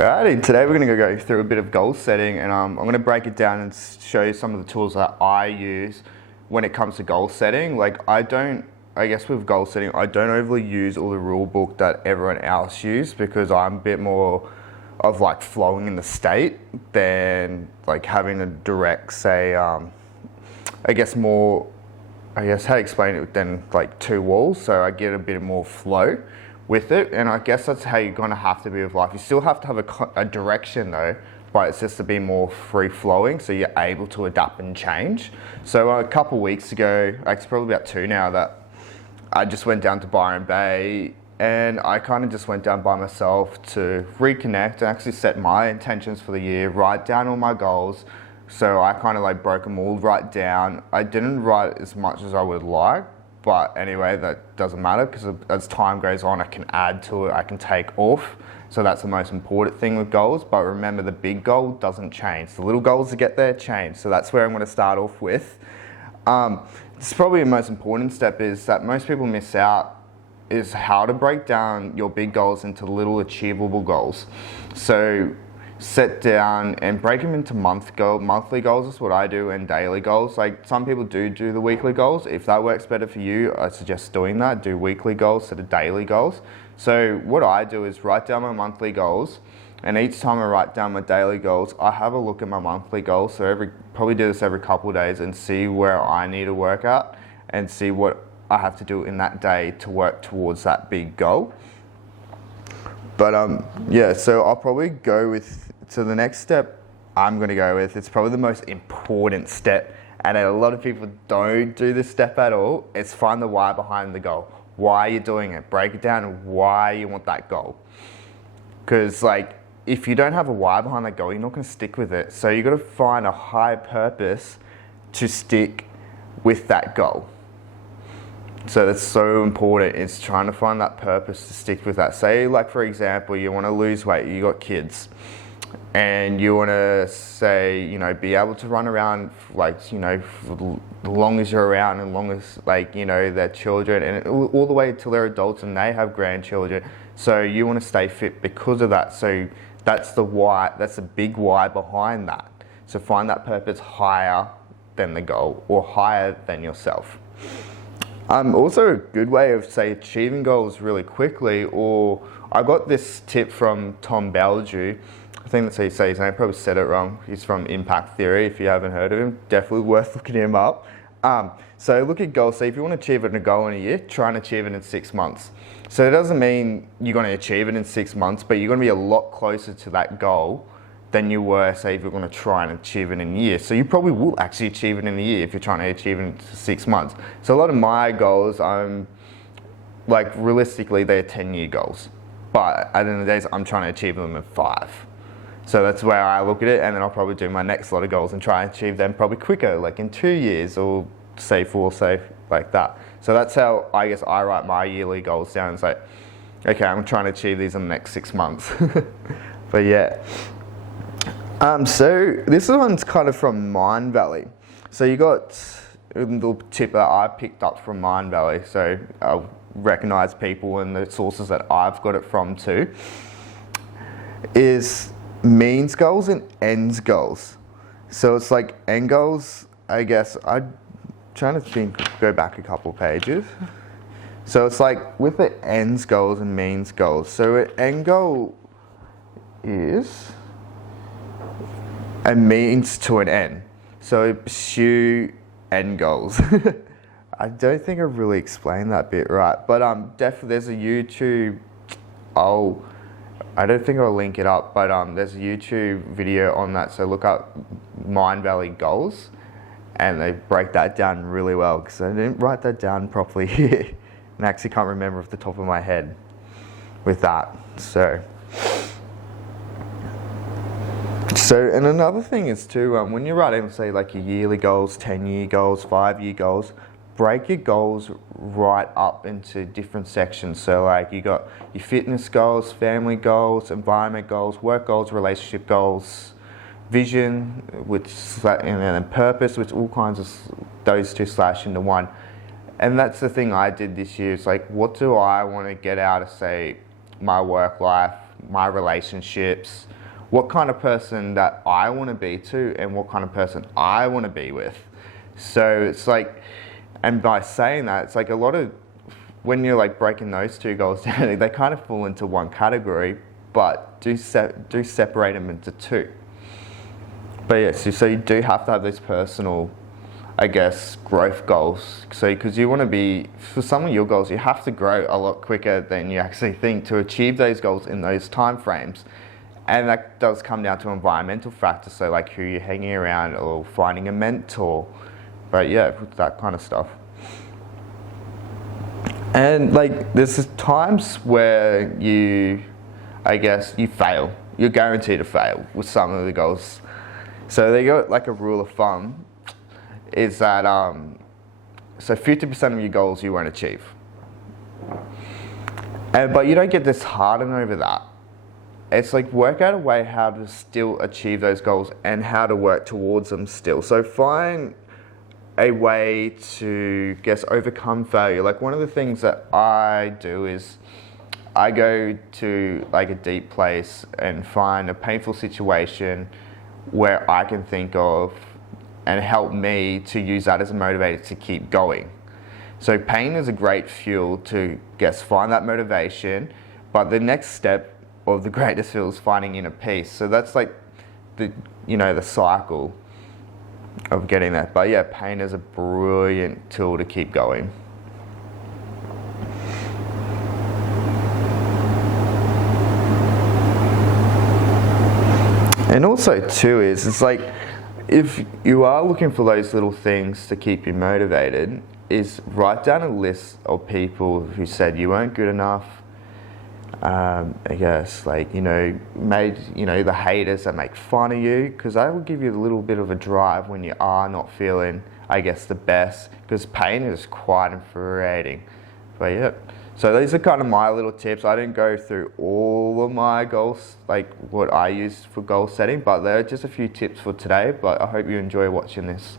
Alrighty, today we're going to go through a bit of goal setting, and I'm going to break it down and show you some of the tools that I use when it comes to goal setting. I guess with goal setting, I don't overly use all the rule book that everyone else uses, because I'm a bit more of like flowing in the state than like having a direct, say, how to explain it, than like two walls. So I get a bit more flow with it, and I guess that's how you're going to have to be with life. You still have to have a direction though, but it's just to be more free-flowing, so you're able to adapt and change. So a couple of weeks ago, it's probably about 2 now, that I just went down to Byron Bay, and I kind of just went down by myself to reconnect and actually set my intentions for the year, write down all my goals. So I kind of like broke them all right down. I didn't write as much as I would like, but anyway, that doesn't matter, because as time goes on, I can add to it, I can take off. So that's the most important thing with goals. But remember, the big goal doesn't change. The little goals to get there change. So that's where I'm going to start off with. It's probably the most important step is that most people miss out, is how to break down your big goals into little achievable goals. So set down and break them into monthly goals is what I do, and daily goals. Like some people do the weekly goals. If that works better for you, I suggest doing that. Do weekly goals instead of daily goals. So what I do is write down my monthly goals, and each time I write down my daily goals, I have a look at my monthly goals. So probably do this every couple of days and see where I need to work at and see what I have to do in that day to work towards that big goal. But yeah, so I'll probably go to the next step I'm going to go with. It's probably the most important step, and a lot of people don't do this step at all. It's find the why behind the goal. Why you're doing it. Break it down and why you want that goal. Because if you don't have a why behind that goal, you're not going to stick with it. So you've got to find a high purpose to stick with that goal. So that's so important, is trying to find that purpose to stick with that. Say, for example, you want to lose weight, you got kids, and you want to, say, be able to run around, for as long as you're around, and long as, their children, and all the way till they're adults and they have grandchildren. So you want to stay fit because of that. So that's the why, that's the big why behind that. So find that purpose higher than the goal, or higher than yourself. Also a good way of, say, achieving goals really quickly, or I got this tip from Tom Bellew. I think that's how you say his name. I probably said it wrong. He's from Impact Theory. If you haven't heard of him, definitely worth looking him up. So look at goals. So if you want to achieve a goal in a year, try and achieve it in 6 months. So it doesn't mean you're going to achieve it in 6 months, but you're going to be a lot closer to that goal than you were, say, if you're going to try and achieve it in a year. So you probably will actually achieve it in a year if you're trying to achieve it in 6 months. So a lot of my goals, realistically, they're 10-year goals. But at the end of the day, I'm trying to achieve them in 5. So that's where I look at it, and then I'll probably do my next lot of goals and try and achieve them probably quicker, like in 2 years, or say 4, like that. So that's how I guess I write my yearly goals down. It's like, okay, I'm trying to achieve these in the next 6 months. But yeah. So this one's kind of from Mindvalley. So you got a little tip that I picked up from Mindvalley. So I'll recognize people and the sources that I've got it from too. Is means goals and ends goals. So it's like end goals, I guess, I'm trying to go back a couple pages. So it's like with the ends goals and means goals. So an end goal is a means to an end. So pursue end goals. I don't think I really explained that bit right, but definitely there's a YouTube, I don't think I'll link it up, but there's a YouTube video on that, so look up Mindvalley goals, and they break that down really well, because I didn't write that down properly here, and I actually can't remember off the top of my head with that. So, and another thing is too, when you write in, say, your yearly goals, 10-year goals, 5-year goals, break your goals right up into different sections. So you got your fitness goals, family goals, environment goals, work goals, relationship goals, vision, and then purpose, which all kinds of those two slash into one. And that's the thing I did this year. It's what do I want to get out of, say, my work life, my relationships, what kind of person that I want to be to and what kind of person I want to be with. So it's like, and by saying that, it's like a lot of, when you're like breaking those two goals down, they kind of fall into one category, but do separate them into two. But yeah, so you do have to have those personal, I guess, growth goals. So because you want to be, for some of your goals, you have to grow a lot quicker than you actually think to achieve those goals in those time frames. And that does come down to environmental factors, so like who you're hanging around or finding a mentor. But yeah, that kind of stuff. And like there's times where you, I guess, you fail. You're guaranteed to fail with some of the goals. So they got like a rule of thumb is that so 50% of your goals you won't achieve. But you don't get disheartened over that. It's like work out a way how to still achieve those goals and how to work towards them still. So find a way to, guess, overcome failure. Like one of the things that I do is I go to like a deep place and find a painful situation where I can think of and help me to use that as a motivator to keep going. So pain is a great fuel to, guess, find that motivation, but the next step of the greatest fuel is finding inner peace. So that's like the, the cycle of getting that. But yeah, pain is a brilliant tool to keep going. And also too is, it's like, if you are looking for those little things to keep you motivated, is write down a list of people who said you weren't good enough. I guess, like, made, the haters that make fun of you, because that will give you a little bit of a drive when you are not feeling, I guess, the best, because pain is quite infuriating. But yeah, so these are kind of my little tips. I didn't go through all of my goals, like what I use for goal setting, but there are just a few tips for today, but I hope you enjoy watching this.